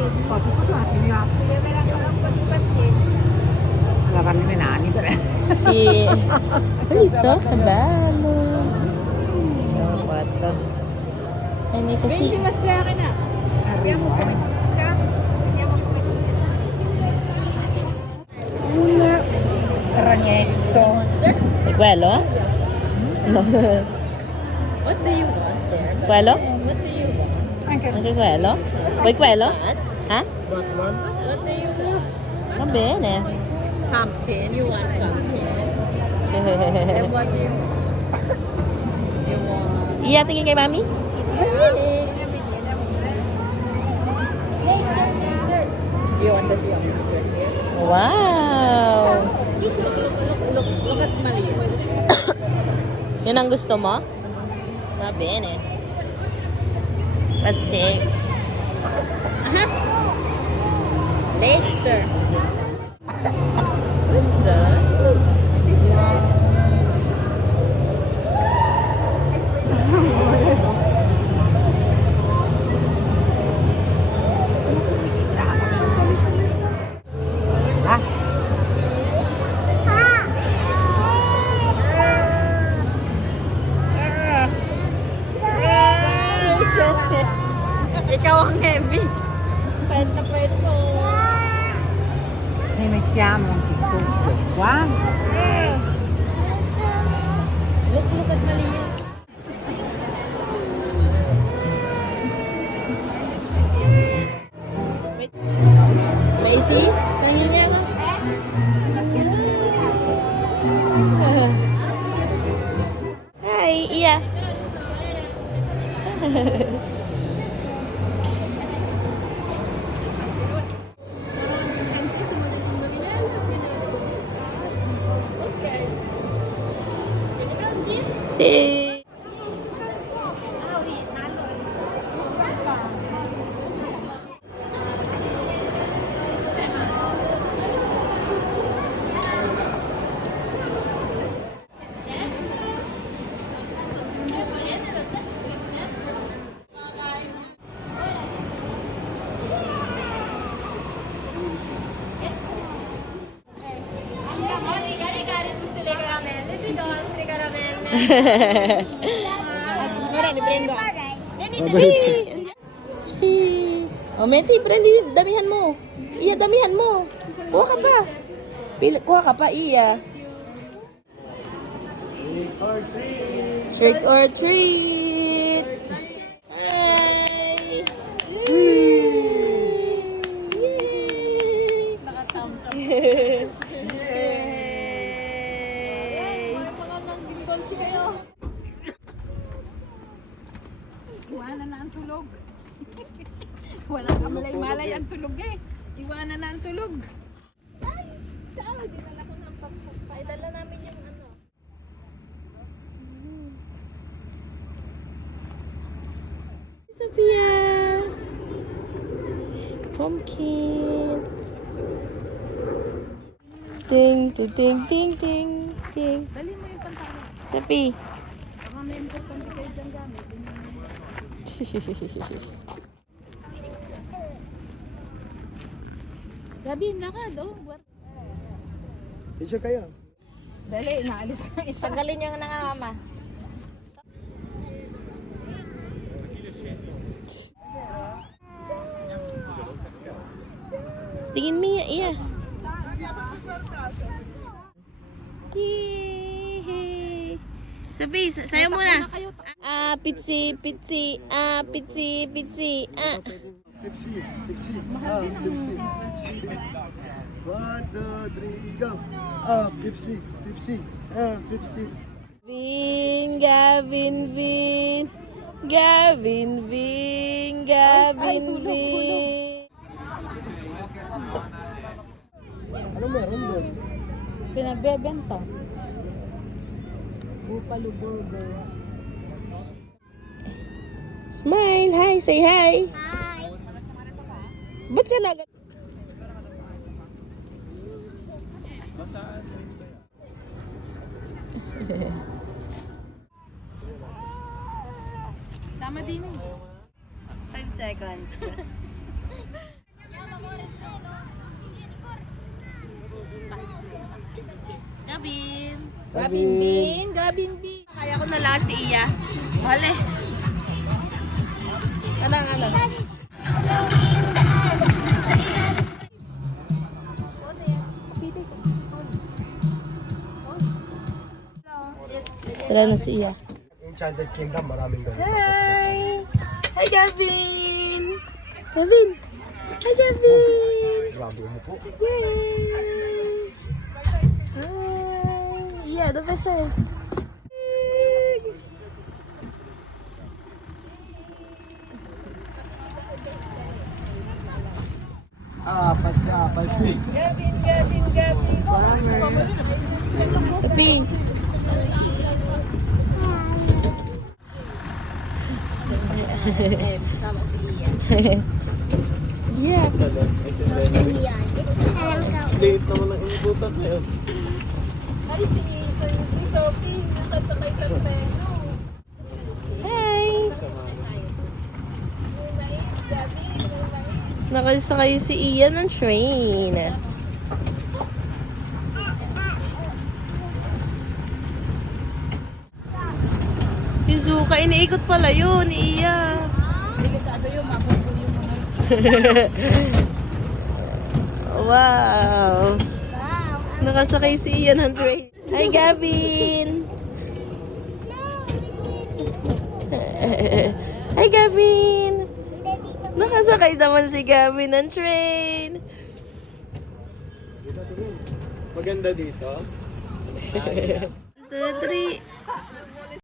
Posso un attimo? Lavarmi le mani per Sì. Hai visto? Che bello. Sono quattro. E mi così. arrivo, Un ragnetto. È quello? No. What do you want there? Quello? What do you want? Anche quello? Vuoi quello? Eh? What do you want? Va bene. Pumpkin. You want pumpkin? And what do you want? Iya, tingin kay mami? You want the sea? Wow! Look at Malia. Yun ang gusto mo? Va bene. Plastic. Later. What's that? What is that? Ah, Ikaw ang heavy. Pwede na pwede mo. ne mettiamo anche sotto qua. Let's look at Malia. Macy? Tangin niya, no? Hi, Iya. Sí. Si. Oh, Meti, prendi, damihan mo. Iya, damihan mo. Kuha ka pa. Kuha ka pa, iya. Trick or treat. Hi. Naka-thumbs up. Yay. Iwanan na ang tulog. Walang kamalay-malay ang tulog eh. Iwanan na ang tulog. Ay, saan? Dinala ko ng pampapay. Dala namin yung ano. Sophia. Pumpkin. Ting, ting, ting, ting, ting, ting. Dali mo yung pantalon. Sophie. Baka may importante kayo dyan gamit. Gabi, lakad oh. Picture kayo. Dali, naalis na isa. Tanggalin yung nangangama. Tingin Mia, iya. Yay! Sabi, sayo muna. Ah, pitsi, pitsi. Ah, pitsi, pitsi. Ah. Pepsi, Pepsi. Pepsi. Pepsi. 1, 2, 3, go. Pepsi, Pepsi. Pepsi. Vin, Gavin, Vin. Gavin, Vin, Gavin, Vin. Ano meron doon? Pinagbebenta. Buffalo burger. Smile, hi, say hi. Hi. Ba't ka na? Sama din eh. 5 seconds. Gabin Bin, Gabin Bin. Kaya ko na lang si Iya. Hali. Alang. Wala na si Iya. Enchanted Kingdom, maraming ganito. Hi! Hi, Gavin! Gavin! Hi, Gavin! Grabe mo po. Yay! Hi! Yeah, the best side. Pepsi. Gabin, Gabin, Gabin. Sabi. Yeah. Ay, si Sophie, nakasakay sa treno. Hi! May mais, Gabin, may mais. Nakasakay si Ian ng train. Shizuka, iniikot pala yun, ni Iya. Delikado yun, mabubo yung mga. Wow! Nakasakay si Ian ng train. Hi, Gavin! Hi, Gavin! Nakasakay naman si Gavin ng train. Maganda dito. 1, 2, 3.